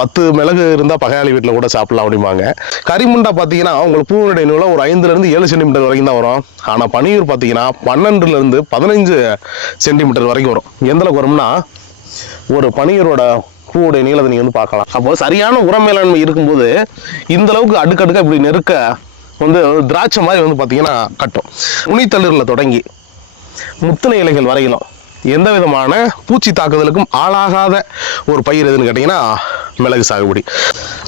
10 மிளகு இருந்தால் பகையாளி வீட்டில் கூட சாப்பிடலாம் அப்படிம்பாங்க. கரிமுண்டா பார்த்தீங்கன்னா உங்களுக்கு பூவினுடைய நீளம் ஒரு 5லேருந்து 7 சென்டிமீட்டர் வரைக்கும் தான் வரும். ஆனால் பனியூர் பார்த்தீங்கன்னா 12லேருந்து 15 சென்டிமீட்டர் வரைக்கும் வரும். எந்த அளவுக்கு வரும்னா ஒரு பனியூரோட பூவுடைய நீளத்தை நீங்கள் வந்து பார்க்கலாம். அப்போ சரியான உர மேலாண்மை இருக்கும்போது இந்த அளவுக்கு அடுக்கடுக்க இப்படி நெருக்க வந்து திராட்சை மாதிரி வந்து பார்த்தீங்கன்னா கட்டும். நுனித்தளிரில் தொடங்கி முத்தின இலைகள் வரையிலும் எந்த விதமான பூச்சி தாக்குதலுக்கும் ஆளாகாத ஒரு பயிர் எதுன்னு கேட்டிங்கன்னா மிளகு சாகுபடி.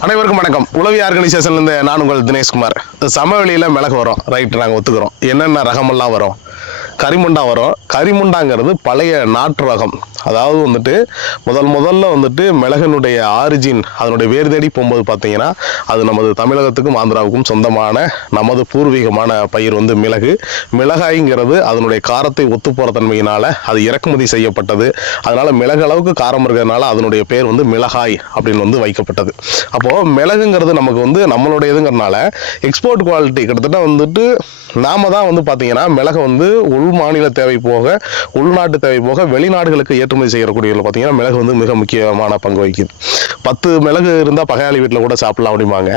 அனைவருக்கும் வணக்கம். உளவி ஆர்கனைசேஷன்லேருந்து நான் உங்கள் தினேஷ்குமார். சமவெளியில் மிளகு வரும், ரைட்டு, நாங்கள் ஒத்துக்கிறோம். என்னென்ன ரகமெல்லாம் வரும்? கரிமுண்டா வரும். கரிமுண்டாங்கிறது பழைய நாட்டு ரகம். அதாவது வந்துட்டு முதல்ல வந்துட்டு மிளகனுடைய ஆரிஜின், அதனுடைய வேர் தேடி போகும்போது பார்த்தீங்கன்னா அது நமது தமிழகத்துக்கும் ஆந்திராவுக்கும் சொந்தமான நமது பூர்வீகமான பயிர் வந்து மிளகு. மிளகாய்ங்கிறது அதனுடைய காரத்தை ஒத்து போகிற தன்மையினால் அது இறக்குமதி செய்யப்பட்டது. அதனால் மிளகு அளவுக்கு காரம் இருக்கிறதுனால அதனுடைய பேர் வந்து மிளகாய் அப்படின்னு வந்து வைக்கப்பட்டது. அப்போது மிளகுங்கிறது நமக்கு வந்து நம்மளுடையதுங்கிறதுனால எக்ஸ்போர்ட் குவாலிட்டி கிட்டத்தட்ட வந்துட்டு நாம தான் வந்து பார்த்தீங்கன்னா மிளகு வந்து உள் மாநில தேவை போக உள்நாட்டு தேவை போக வெளிநாடுகளுக்கு ஏற்றுமதி செய்யக்கூடியவர்கள் பார்த்தீங்கன்னா மிளகு வந்து மிக முக்கியமான பங்கு வகிக்குது. 10 மிளகு இருந்தால் பகையாளி வீட்டில் கூட சாப்பிடலாம் அப்படிம்பாங்க.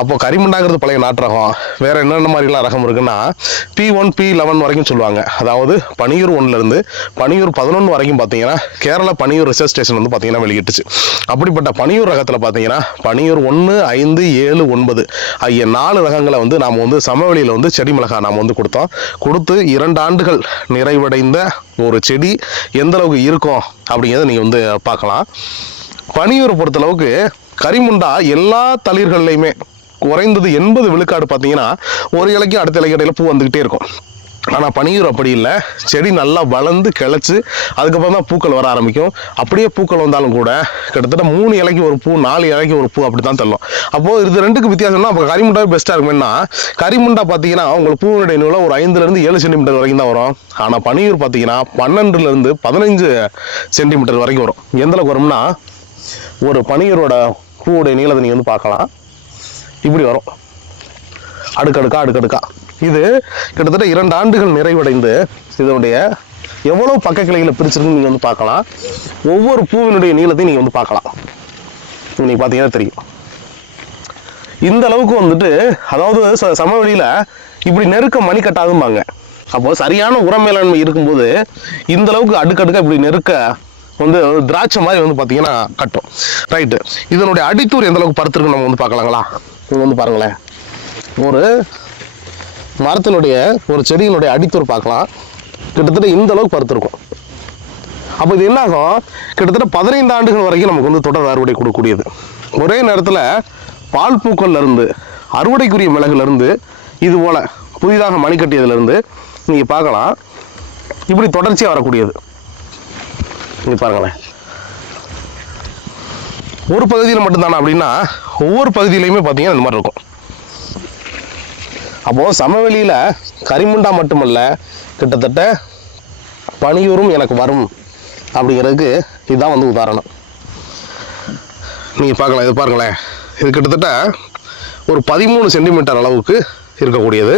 அப்போ கரிமுண்டாங்கிறது பழைய நாட்டு ரகம். வேற என்னென்ன மாதிரிலாம் ரகம் இருக்குன்னா P1 P11 வரைக்கும் சொல்லுவாங்க. அதாவது பனியூர் 1லேருந்து பனியூர் 11 வரைக்கும் பார்த்தீங்கன்னா கேரளா பனியூர் ரிசர்ச் ஸ்டேஷன் வந்து பார்த்தீங்கன்னா வெளியிட்டுச்சு. அப்படிப்பட்ட பனியூர் ரகத்தில் பார்த்தீங்கன்னா பனியூர் 1, 5, 7, 9 ஆகிய 4 ரகங்களை வந்து நாம் வந்து சமவெளியில் வந்து செடி மிளகா நாம் வந்து கொடுத்து 2 ஆண்டுகள் நிறைவடைந்த ஒரு செடி எந்த அளவுக்கு இருக்கும் அப்படிங்கிறத நீங்கள் வந்து பார்க்கலாம். பனியூரை பொறுத்தளவுக்கு கரிமுண்டா எல்லா தளிர்கள்லையுமே குறைந்தது 80 விழுக்காடு பார்த்தீங்கன்னா ஒரு இலைக்கு அடுத்த இலைக்கு இடையில பூ வந்துக்கிட்டே இருக்கும். ஆனால் பனியூர் அப்படி இல்லை. செடி நல்லா வளர்ந்து கிளச்சி அதுக்கப்புறம் தான் பூக்கள் வர ஆரம்பிக்கும். அப்படியே பூக்கள் வந்தாலும் கூட கிட்டத்தட்ட 3 இலைக்கு ஒரு பூ, 4 இலைக்கு ஒரு பூ அப்படி தான் தள்ளும். அப்போது இது ரெண்டுக்கு வித்தியாசம்னா அப்போ கரிமுண்டாவே பெஸ்ட்டாக இருக்குமென்னா, கரிமுண்டா பார்த்தீங்கன்னா உங்களுக்கு பூவினுடைய நீளம் ஒரு 5லேருந்து 7 சென்டிமீட்டர் வரைக்கும் தான் வரும். ஆனால் பனியூர் பார்த்தீங்கன்னா 12லேருந்து 15 சென்டிமீட்டர் வரைக்கும் வரும். எந்த அளவுக்கு வரும்னா ஒரு பனியூரோட பூவுடைய நீளத்தை நீங்கள் வந்து பார்க்கலாம். இப்படி வரும் அடுக்கடுக்கா. இது கிட்டத்தட்ட 2 ஆண்டுகள் நிறைவடைந்து இதனுடைய எவ்வளவு பக்க கிளைகளை பிரிச்சிருக்குன்னு நீங்கள் வந்து பார்க்கலாம். ஒவ்வொரு பூவினுடைய நீளத்தையும் நீங்கள் வந்து பார்க்கலாம். நீங்கள் பார்த்தீங்கன்னா தெரியும். இந்த அளவுக்கு வந்துட்டு அதாவது சமவெளியில் இப்படி நெருக்க மணி கட்டாதும்பாங்க. அப்போது சரியான உர மேலாண்மை இருக்கும்போது இந்த அளவுக்கு அடுக்கடுக்க இப்படி நெருக்க வந்து திராட்சை மாதிரி வந்து பார்த்தீங்கன்னா கட்டும், ரைட்டு. இதனுடைய அடித்தூர் எந்த அளவுக்கு பருத்திருக்குன்னு நம்ம வந்து பார்க்கலாங்களா? நீங்கள் வந்து பாருங்களேன். ஒரு மரத்தினுடைய ஒரு செடியினுடைய அடித்தூர் பார்க்கலாம். கிட்டத்தட்ட இந்த அளவுக்கு பருத்திருக்கும். அப்போ இது என்னாகும், கிட்டத்தட்ட 15 ஆண்டுகள் வரைக்கும் நமக்கு வந்து தொடர் அறுவடை கொடுக்கக்கூடியது. ஒரே நேரத்தில் பால் பூக்கள்லேருந்து அறுவடைக்குரிய மிளகுலேருந்து இது போல் புதிதாக மணிக்கட்டியதுலேருந்து நீங்கள் பார்க்கலாம். இப்படி தொடர்ச்சியாக வரக்கூடியது. நீங்கள் பாருங்களேன். ஒரு பகுதியில் மட்டும்தானா அப்படின்னா ஒவ்வொரு பகுதியிலையுமே பார்த்தீங்கன்னா இந்த மாதிரி இருக்கும். அப்போது சமவெளியில் கரிமுண்டா மட்டுமல்ல, கிட்டத்தட்ட பனியூரும் எனக்கு வரும் அப்படிங்கிறதுக்கு இதுதான் வந்து உதாரணம். நீங்கள் பார்க்கலாம். இது பாருங்களேன். இது கிட்டத்தட்ட ஒரு 13 சென்டிமீட்டர் அளவுக்கு இருக்கக்கூடியது.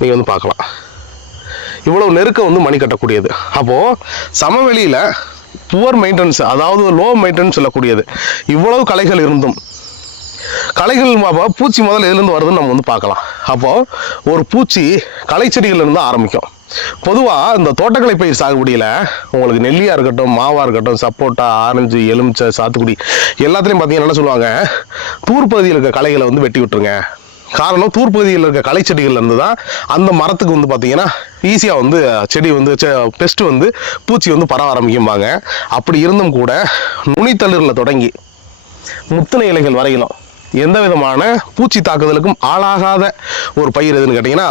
நீங்கள் வந்து பார்க்கலாம். இவ்வளவு நெருக்கம் வந்து மணி கட்டக்கூடியது. அப்போது சமவெளியில் புவர் மெயின்டெனன்ஸ், அதாவது லோ மெயின்டெனன்ஸ் சொல்லக்கூடியது. இவ்வளவு களைகள் இருந்தும் களைகள் பூச்சி முதல்ல எதுலேருந்து வருதுன்னு நம்ம வந்து பார்க்கலாம். அப்போது ஒரு பூச்சி களைச்செடிகள்லேருந்து ஆரம்பிக்கும். பொதுவாக இந்த தோட்டக்கலை பயிர் சாகுபடியில் உங்களுக்கு நெல்லியாக இருக்கட்டும், மாவாக இருக்கட்டும், சப்போட்டா, ஆரஞ்சு, எலுமிச்சை, சாத்துக்குடி எல்லாத்துலேயும் பார்த்தீங்கன்னா என்ன சொல்லுவாங்க, தூர்ப்பகுதியில் இருக்க களைகளை வந்து வெட்டி விட்டுருங்க. காரணம் தூர்ப்பகுதியில் இருக்க களைச்செடிகள்லேருந்து தான் அந்த மரத்துக்கு வந்து பார்த்தீங்கன்னா ஈஸியாக வந்து செடி வந்து பெஸ்ட் வந்து பூச்சி வந்து பரவ ஆரம்பிக்கும்பாங்க. அப்படி இருந்தும் கூட நுனித்தளிரில் தொடங்கி முத்தின இலைகள் வரையிலும் எந்த விதமான பூச்சி தாக்குதலுக்கும் ஆளாகாத ஒரு பயிர் எதுன்னு கேட்டிங்கன்னா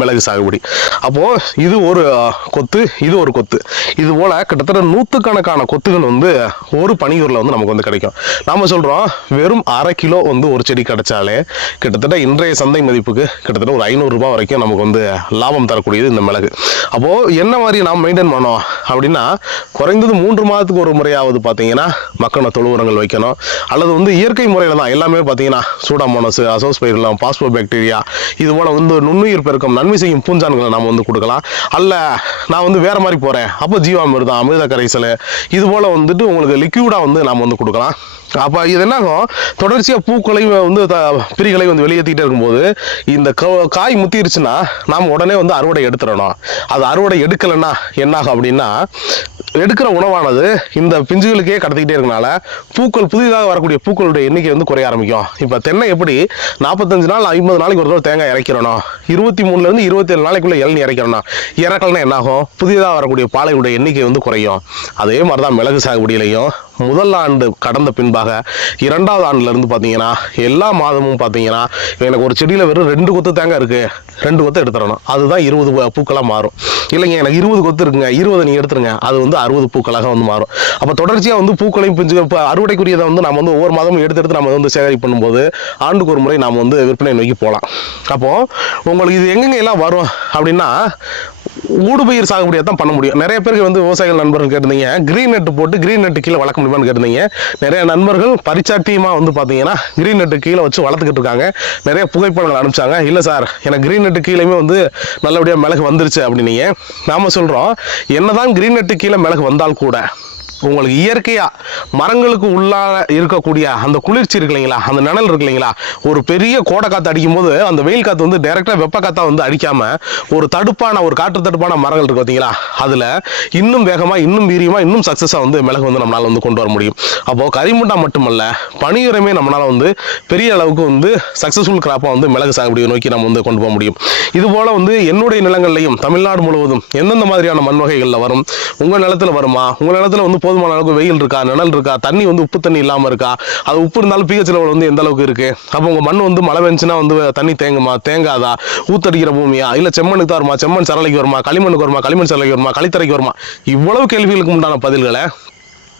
மிளகு சாகுபடி. அப்போது இது ஒரு கொத்து, இது ஒரு கொத்து, இது போல் கிட்டத்தட்ட 100கணக்கான கொத்துகள் வந்து ஒரு பனியூரில் வந்து நமக்கு வந்து கிடைக்கும். நாம் சொல்கிறோம் வெறும் 1/2 கிலோ வந்து ஒரு செடி கிடைச்சாலே கிட்டத்தட்ட இன்றைய சந்தை மதிப்புக்கு கிட்டத்தட்ட ஒரு 500 ரூபாய் வரைக்கும் நமக்கு வந்து லாபம் தரக்கூடியது இந்த மிளகு. அப்போது என்ன மாதிரி நாம் மெயின்டைன் பண்ணோம் அப்படின்னா குறைந்தது 3 மாதத்துக்கு ஒரு முறையாவது பார்த்தீங்கன்னா மக்கான தொழு உரங்கள் வைக்கணும். அல்லது வந்து இயற்கை முறையில் தான் எல்லாமே பார்த்தீங்கன்னா சூடாமோனஸ், அசோஸ்பைரிலம், பாஸ்போ பாக்டீரியா இது போல் வந்து நுண்ணுயிர் பெருக்கம் நன்மை செய்யும் பூஞ்சான்களை நாம் வந்து கொடுக்கலாம். அல்ல நான் வந்து வேறு மாதிரி போகிறேன் அப்போ ஜீவாமிர்தம், அமிர்த கரைசல் இது போல் வந்துட்டு உங்களுக்கு லிக்யூடாக வந்து நாம் வந்து கொடுக்கலாம். அப்போ இது என்னாகும், தொடர்ச்சியாக பூக்களையும் வந்து பிரிகளை வந்து வெளியேற்றிக்கிட்டே இருக்கும்போது இந்த காய் முத்திருச்சுன்னா நாம் உடனே வந்து அறுவடை எடுத்துடணும். அது அறுவடை எடுக்கலைன்னா என்னாகும் அப்படின்னா, எடுக்கிற உணவானது இந்த பிஞ்சுகளுக்கே கடத்திக்கிட்டே இருக்கனால பூக்கள் புதிதாக வரக்கூடிய பூக்களுடைய எண்ணிக்கை வந்து குறைய ஆரம்பிக்கும். இப்போ தென்னை எப்படி 45 நாள் 50 நாளைக்கு ஒரு தடவை தேங்காய் இறக்கிறணும், 23 27 நாளைக்குள்ள இளநீ இறக்கிறணும். இறக்கலன்னா என்னாகும், புதிதாக வரக்கூடிய பாலையுடைய எண்ணிக்கை வந்து குறையும். அதே மாதிரி தான் மிளகு சாகுபடியிலையும் முதல் ஆண்டு கடந்த பின்பாக 2வது ஆண்டுல இருந்து பார்த்தீங்கன்னா எல்லா மாதமும் பார்த்தீங்கன்னா எனக்கு ஒரு செடியில் வெறும் 2 கொத்து தேங்காய் இருக்கு, 2 கொத்து எடுத்துடணும், அதுதான் 20 பூக்களாக மாறும். இல்லைங்க எனக்கு 20 கொத்து இருக்குங்க, 20 நீங்கள் எடுத்துருங்க, அது வந்து 60 பூக்களாக வந்து மாறும். அப்போ தொடர்ச்சியாக வந்து பூக்களையும் பிஞ்சு இப்போ அறுவடைக்குரியதை வந்து நம்ம வந்து ஒவ்வொரு மாதமும் எடுத்து நம்ம வந்து சேகரிப்பு பண்ணும்போது ஆண்டுக்கு ஒரு முறை நாம் வந்து விற்பனை நோக்கி போகலாம். அப்போது உங்களுக்கு இது எங்கெங்க எல்லாம் வரும் அப்படின்னா, ஊடுபயிர் சாகுபடியாக தான் பண்ண முடியும். நிறைய பேருக்கு வந்து விவசாயிகள் நண்பர்கள் கேட்டிருந்தீங்க, கிரீன் நெட் போட்டு கிரீன் நெட்டு கீழே வளர்க்க முடியுமான்னு கேட்டிருந்தீங்க. நிறைய நண்பர்கள் பரிச்சாட்டியமாக வந்து பார்த்தீங்கன்னா கிரீன் நெட்டு கீழே வச்சு வளர்த்துக்கிட்டு இருக்காங்க. நிறைய புகைப்படங்கள் அனுப்பிச்சாங்க. இல்லை சார் எனக்கு கிரீன் நெட்டு கீழேயுமே வந்து நல்லபடியாக மிளகு வந்துருச்சு அப்படின்னீங்க. நாம் சொல்கிறோம், என்னதான் கிரீன் நெட்டு கீழே மிளகு வந்தால் கூட உங்களுக்கு இயற்கையா மரங்களுக்கு உள்ளார இருக்கக்கூடிய அந்த குளிர்ச்சி இருக்கு இல்லைங்களா, அந்த நிழல் இருக்கு இல்லைங்களா, ஒரு பெரிய கோடை காற்று அடிக்கும் போது அந்த வெயில் காற்று வந்து டைரக்டா வெப்ப காத்தா வந்து அடிக்காம ஒரு தடுப்பான ஒரு காற்று தடுப்பான மரங்கள் இருக்கு பார்த்தீங்களா, அதுல இன்னும் வேகமா இன்னும் வீரியமா இன்னும் சக்சஸா வந்து மிளகு வந்து நம்மளால வந்து கொண்டு வர முடியும். அப்போ கரிமுண்டா மட்டுமல்ல, பனியுரமே நம்மளால வந்து பெரிய அளவுக்கு வந்து சக்சஸ்ஃபுல் கிராப்பா வந்து மிளகு சாகுபடியை நோக்கி நம்ம வந்து கொண்டு போக முடியும். இது போல வந்து என்னுடைய நிலங்கள்லையும் தமிழ்நாடு முழுவதும் எந்தெந்த மாதிரியான மண் வகைகள்ல வரும், உங்க நிலத்துல வருமா, உங்க நிலத்துல வந்து போதுமான அளவுக்கு வெயில் இருக்கா, நிழல் இருக்கா, தண்ணி வந்து உப்பு தண்ணி இல்லாம இருக்கா, அது உப்பு இருந்தாலும் pH லெவல் வந்து எந்த அளவுக்கு இருக்கு, அப்போ உங்க மண் வந்து மழை பெஞ்சுன்னா வந்து தண்ணி தேங்குமா தேங்காதா, ஊத்தடிக்கிற பூமியா, இல்ல செம்மண்ணுக்கு தான் வருமா, செம்மண் சரளைக்கு வருமா, களிமண்ணுக்கு வருமா, களிமண் சரளைக்கு வருமா, களித்தரைக்கு வருமா, இவ்வளவு கேள்விகளுக்கு உண்டான பதில்களை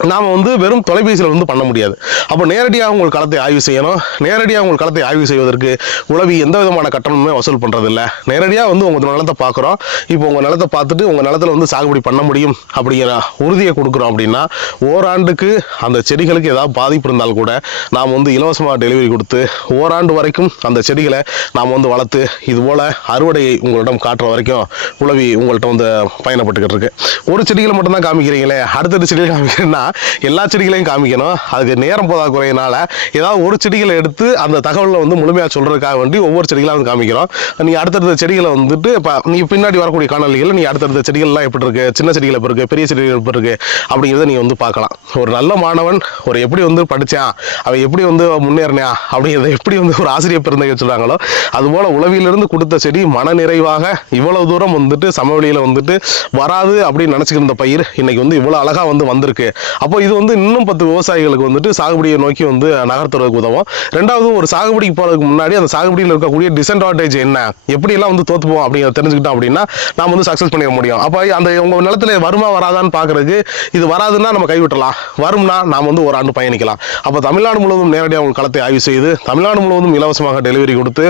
நாம் வந்து வெறும் தொலைபேசியில் வந்து பண்ண முடியாது. அப்போ நேரடியாக உங்கள் களத்தை ஆய்வு செய்யணும். நேரடியாக உங்கள் களத்தை ஆய்வு செய்வதற்கு உளவி எந்த விதமான கட்டணமுமே வசூல் பண்ணுறதில்ல. நேரடியாக வந்து உங்கள் நிலத்தை பார்க்குறோம், இப்போ உங்கள் நிலத்தை பார்த்துட்டு உங்கள் நிலத்தில் வந்து சாகுபடி பண்ண முடியும் அப்படிங்கிற உறுதியை கொடுக்குறோம் அப்படின்னா, ஓராண்டுக்கு அந்த செடிகளுக்கு ஏதாவது பாதிப்பு இருந்தால் கூட நாம் வந்து இலவசமாக டெலிவரி கொடுத்து ஓராண்டு வரைக்கும் அந்த செடிகளை நாம் வந்து வளர்த்து இதுபோல் அறுவடையை உங்களிடம் காட்டுற வரைக்கும் உளவி உங்கள்கிட்ட வந்து பயணப்பட்டுக்கிட்டு இருக்கு. ஒரு செடிகளை மட்டும்தான் காமிக்கிறீங்களே, அடுத்தடுத்த செடிகளை காமிக்கிறேன்னா எல்லா செடிகளையும் காமிக்கணும். அதுக்கு நேரம் போதா குறையினால ஏதாவது ஒரு செடிகளை எடுத்து அந்த தகவலை வந்து முழுமையாக சொல்றதுக்காக வேண்டி ஒவ்வொரு செடிகளாக வந்து காமிக்கிறோம். நீ அடுத்தடுத்த செடிகளை வந்துட்டு இப்போ நீ பின்னாடி வரக்கூடிய காணொலிகள் நீ அடுத்தடுத்த செடிகள்லாம் எப்படி இருக்கு, சின்ன செடிகள் எப்படி இருக்கு, பெரிய செடிகள் எப்படி இருக்கு அப்படிங்கிறத நீங்க வந்து பார்க்கலாம். ஒரு நல்ல மாணவன் ஒரு எப்படி வந்து படிச்சான், அவன் எப்படி வந்து முன்னேறினா அப்படிங்கிறத எப்படி வந்து ஒரு ஆசிரியர் பிறந்த சொல்றாங்களோ அதுபோல உளவியிலிருந்து கொடுத்த செடி மன நிறைவாக இவ்வளவு தூரம் வந்துட்டு சமவெளியில வந்துட்டு வராது அப்படின்னு நினைச்சுக்கிற பயிர் இன்னைக்கு வந்து இவ்வளவு அழகா வந்து வந்திருக்கு. அப்போ இது வந்து இன்னும் 10 விவசாயிகளுக்கு வந்துட்டு சாகுபடியை நோக்கி வந்து நகர்த்துறதுக்கு உதவும். ரெண்டாவது, ஒரு சாகுபடிக்கு போறதுக்கு முன்னாடி அந்த சாகுபடியில் இருக்கக்கூடிய டிஸ்அட்வான்டேஜ் என்ன, எப்படி எல்லாம் வந்து தோத்துப்போம் அப்படிங்கிறத தெரிஞ்சுக்கிட்டோம் அப்படின்னா நாம வந்து சக்சஸ் பண்ணிட முடியும். அப்போ அந்த உங்க நிலத்துல வருமா வராதான்னு பாக்குறதுக்கு, இது வராதுன்னா நம்ம கைவிட்டலாம், வரும்னா நாம் வந்து ஒரு ஆண்டு பயணிக்கலாம். அப்போ தமிழ்நாடு முழுவதும் நேரடியாக உங்கள் களத்தை ஆய்வு செய்து தமிழ்நாடு முழுவதும் இலவசமாக டெலிவரி கொடுத்து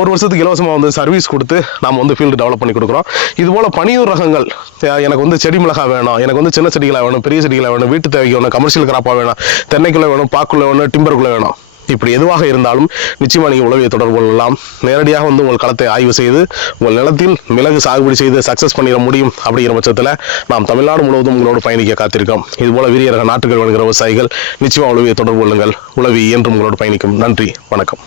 ஒரு வருஷத்துக்கு இலவசமாக வந்து சர்வீஸ் கொடுத்து நாம் வந்து ஃபீல்டு டெவலப் பண்ணி கொடுக்குறோம். இது போல பனியூர் ரகங்கள், எனக்கு வந்து செடி மிளகா வேணும், எனக்கு வந்து சின்ன செடிகளாக வேணும், பெரிய செடிகளை வேணும், வீட்டு தேவைக்கு வேணும், கமர்ஷியல் கிராப்பா வேணும், தென்னைக்குள்ள வேணும், பாக்குள்ள வேணும், டிம்பருக்குள்ள வேணும், இப்படி எதுவாக இருந்தாலும் நிச்சயமா நீங்கள் உளவியை தொடர்பு கொள்ளலாம். நேரடியாக வந்து உங்கள் களத்தை ஆய்வு செய்து உங்கள் நிலத்தில் மிளகு சாகுபடி செய்து சக்சஸ் பண்ணிட முடியும். அப்படிங்கிற பட்சத்தில் நாம் தமிழ்நாடு முழுவதும் உங்களோடு பயணிக்க காத்திருக்கோம். இதுபோல வீரியரக நாட்டுகள் வருகிற விவசாயிகள் நிச்சயமா உளவியை தொடர்பு கொள்ளுங்கள். உளவி என்றும் உங்களோடு பயணிக்கும். நன்றி, வணக்கம்.